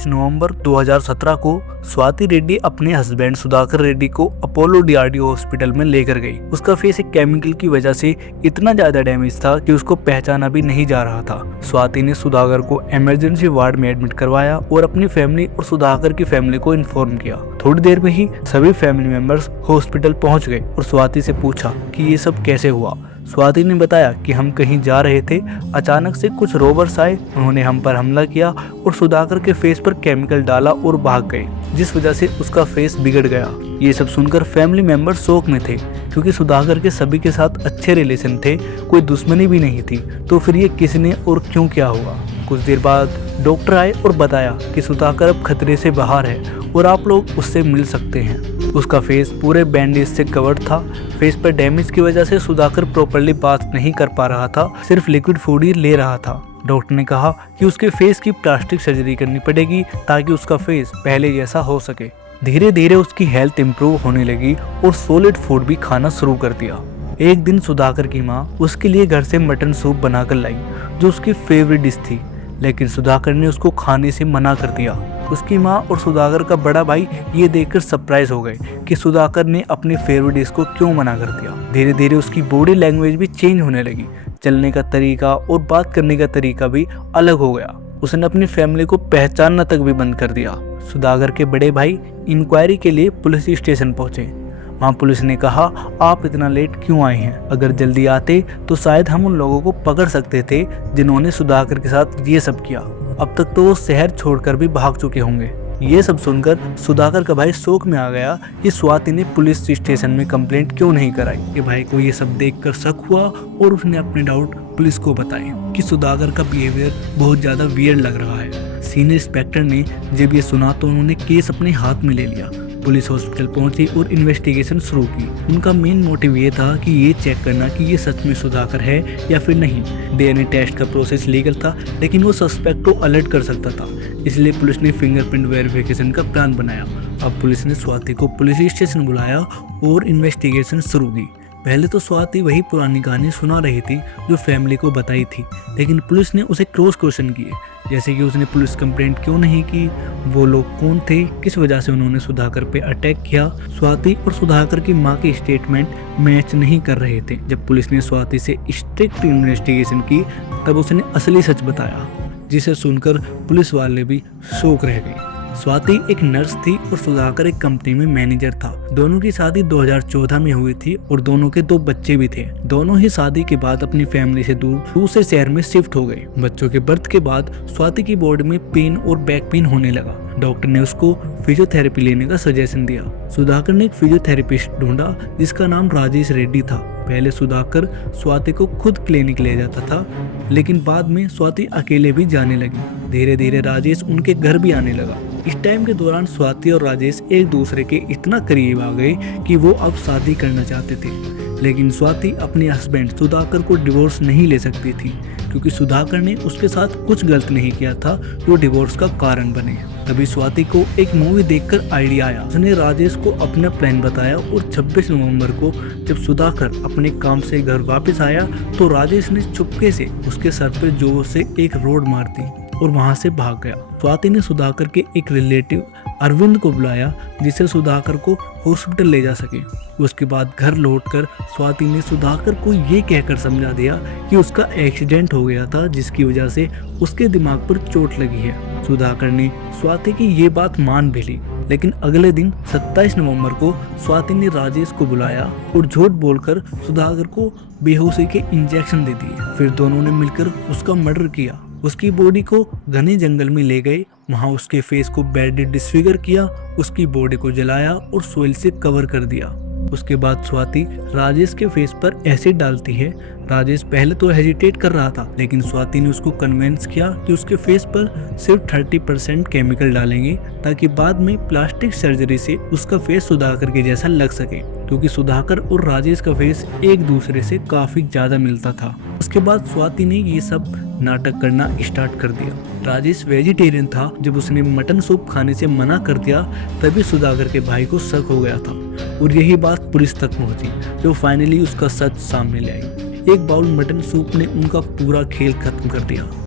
22 नवंबर 2017 को स्वाति रेड्डी अपने हस्बैंड सुधाकर रेड्डी को अपोलो डीआरडीओ हॉस्पिटल में लेकर गई। उसका फेस एक केमिकल की वजह से इतना ज्यादा डैमेज था कि उसको पहचाना भी नहीं जा रहा था। स्वाति ने सुधाकर को इमरजेंसी वार्ड में एडमिट करवाया और अपनी फैमिली और सुधाकर की फैमिली को इन्फॉर्म किया। थोड़ी देर में ही सभी फैमिली मेंबर्स हॉस्पिटल पहुंच गए और स्वाति से पूछा कि ये सब कैसे हुआ। स्वाति ने बताया कि हम कहीं जा रहे थे, अचानक से कुछ रोबर्स आए, उन्होंने हम पर हमला किया और सुधाकर के फेस पर केमिकल डाला और भाग गए, जिस वजह से उसका फेस बिगड़ गया। ये सब सुनकर फैमिली मेंबर शोक में थे, क्योंकि सुधाकर के सभी के साथ अच्छे रिलेशन थे, कोई दुश्मनी भी नहीं थी। तो फिर ये किसने और क्यों क्या हुआ। कुछ देर बाद डॉक्टर आए और बताया कि सुधाकर अब खतरे से बाहर है और आप लोग उससे मिल सकते हैं। उसका फेस पूरे बैंडेज से कवर्ड था। फेस पर डैमेज की वजह से सुधाकर प्रॉपर्ली बात नहीं कर पा रहा था, सिर्फ लिक्विड फूड ही ले रहा था। डॉक्टर ने कहा कि उसके फेस की प्लास्टिक सर्जरी करनी पड़ेगी ताकि उसका फेस पहले जैसा हो सके। धीरे धीरे उसकी हेल्थ इंप्रूव होने लगी और सॉलिड फूड भी खाना शुरू कर दिया। एक दिन सुधाकर की माँ उसके लिए घर से मटन सूप बनाकर लाई, जो उसकी फेवरेट डिश थी, लेकिन सुधाकर ने उसको खाने से मना कर दिया। उसकी माँ और सुधाकर का बड़ा भाई ये देखकर सरप्राइज हो गए कि सुधाकर ने अपनी फेवरेट डिश को क्यों मना कर दिया। धीरे धीरे उसकी बॉडी लैंग्वेज भी चेंज होने लगी, चलने का तरीका और बात करने का तरीका भी अलग हो गया। उसने अपनी फैमिली को पहचानना तक भी बंद कर दिया। सुधाकर के बड़े भाई इंक्वायरी के लिए पुलिस स्टेशन पहुंचे। वहाँ पुलिस ने कहा, आप इतना लेट क्यों आए हैं? अगर जल्दी आते तो शायद हम उन लोगों को पकड़ सकते थे जिन्होंने सुधाकर के साथ ये सब किया। अब तक तो वो शहर छोड़कर भी भाग चुके होंगे। ये सब सुनकर सुधाकर का भाई शोक में आ गया कि स्वाति ने पुलिस स्टेशन में कंप्लेंट क्यों नहीं कराई। कि भाई को ये सब देखकर शक हुआ और उसने अपने डाउट पुलिस को बताए कि सुधाकर का बिहेवियर बहुत ज्यादा वियर्ड लग रहा है। सीनियर इंस्पेक्टर ने जब ये सुना तो उन्होंने केस अपने हाथ में ले लिया। पुलिस हॉस्पिटल पहुंची और इन्वेस्टिगेशन शुरू की। उनका मेन मोटिव ये था कि ये चेक करना कि ये सच में सुधाकर है या फिर नहीं। डीएनए टेस्ट का प्रोसेस लीगल था, लेकिन वो सस्पेक्ट को अलर्ट कर सकता था, इसलिए पुलिस ने फिंगरप्रिंट वेरिफिकेशन का प्लान बनाया। अब पुलिस ने स्वाति को पुलिस स्टेशन बुलाया और इन्वेस्टिगेशन शुरू की। पहले तो स्वाति वही पुरानी कहानी सुना रही थी जो फैमिली को बताई थी, लेकिन पुलिस ने उसे क्रॉस क्वेश्चन किए, जैसे कि उसने पुलिस कंप्लेंट क्यों नहीं की, वो लोग कौन थे, किस वजह से उन्होंने सुधाकर पे अटैक किया। स्वाति और सुधाकर की मां के स्टेटमेंट मैच नहीं कर रहे थे। जब पुलिस ने स्वाति से स्ट्रिक्ट इन्वेस्टिगेशन की तब उसने असली सच बताया, जिसे सुनकर पुलिस वाले भी शॉक रह गए। स्वाति एक नर्स थी और सुधाकर एक कंपनी में मैनेजर था। दोनों की शादी 2014 में हुई थी और दोनों के 2 बच्चे भी थे। दोनों ही शादी के बाद अपनी फैमिली से दूर दूसरे शहर में शिफ्ट हो गए। बच्चों के बर्थ के बाद स्वाति की बॉडी में पेन और बैक पेन होने लगा। डॉक्टर ने उसको फिजियोथेरेपी लेने का सजेशन दिया। सुधाकर ने एक फिजियोथेरेपिस्ट ढूंढा जिसका नाम राजेश रेड्डी था। पहले सुधाकर स्वाति को खुद क्लिनिक ले जाता था, लेकिन बाद में स्वाति अकेले भी जाने लगी। धीरे धीरे राजेश उनके घर भी आने लगा। इस टाइम के दौरान स्वाति और राजेश एक दूसरे के इतना करीब आ गए कि वो अब शादी करना चाहते थे, लेकिन स्वाति अपने हस्बैंड सुधाकर को डिवोर्स नहीं ले सकती थी, क्योंकि सुधाकर ने उसके साथ कुछ गलत नहीं किया था जो डिवोर्स का कारण बने। तभी स्वाति को एक मूवी देखकर आइडिया आया। उसने राजेश को अपना प्लान बताया और 26 नवंबर को जब सुधाकर अपने काम से घर वापस आया तो राजेश ने चुपके से उसके सर पर जोर से एक रोड मार दी और वहां से भाग गया। स्वाति ने सुधाकर के एक रिलेटिव अरविंद को बुलाया, जिससे सुधाकर को हॉस्पिटल ले जा सके। उसके बाद घर लौटकर स्वाति ने सुधाकर को ये कहकर समझा दिया कि उसका एक्सीडेंट हो गया था, जिसकी वजह से उसके दिमाग पर चोट लगी है। सुधाकर ने स्वाति की ये बात मान भी ली, लेकिन अगले दिन 27 नवंबर को स्वाति ने राजेश को बुलाया और झूठ बोलकर सुधाकर को बेहोशी के इंजेक्शन दे दिए। फिर दोनों ने मिलकर उसका मर्डर किया। उसकी बॉडी को घने जंगल में ले गए, वहां उसके फेस को बैडली डिसफिगर किया, उसकी बॉडी को जलाया और सोइल से कवर कर दिया। उसके बाद स्वाति राजेश के फेस पर एसिड डालती है। राजेश पहले तो हेजिटेट कर रहा था, लेकिन स्वाति ने उसको कन्विंस किया कि उसके फेस पर सिर्फ 30% केमिकल डालेंगे ताकि बाद में प्लास्टिक सर्जरी से उसका फेस सुधाकर के जैसा लग सके, क्योंकि सुधाकर और राजेश का फेस एक दूसरे से काफी ज्यादा मिलता था। उसके बाद स्वाति ने ये सब नाटक करना स्टार्ट कर दिया। राजेश वेजिटेरियन था। जब उसने मटन सूप खाने से मना कर दिया तभी सुधाकर के भाई को शक हो गया था और यही बात पुलिस तक पहुंची, जो फाइनली उसका सच सामने ले आई। एक बाउल मटन सूप ने उनका पूरा खेल खत्म कर दिया।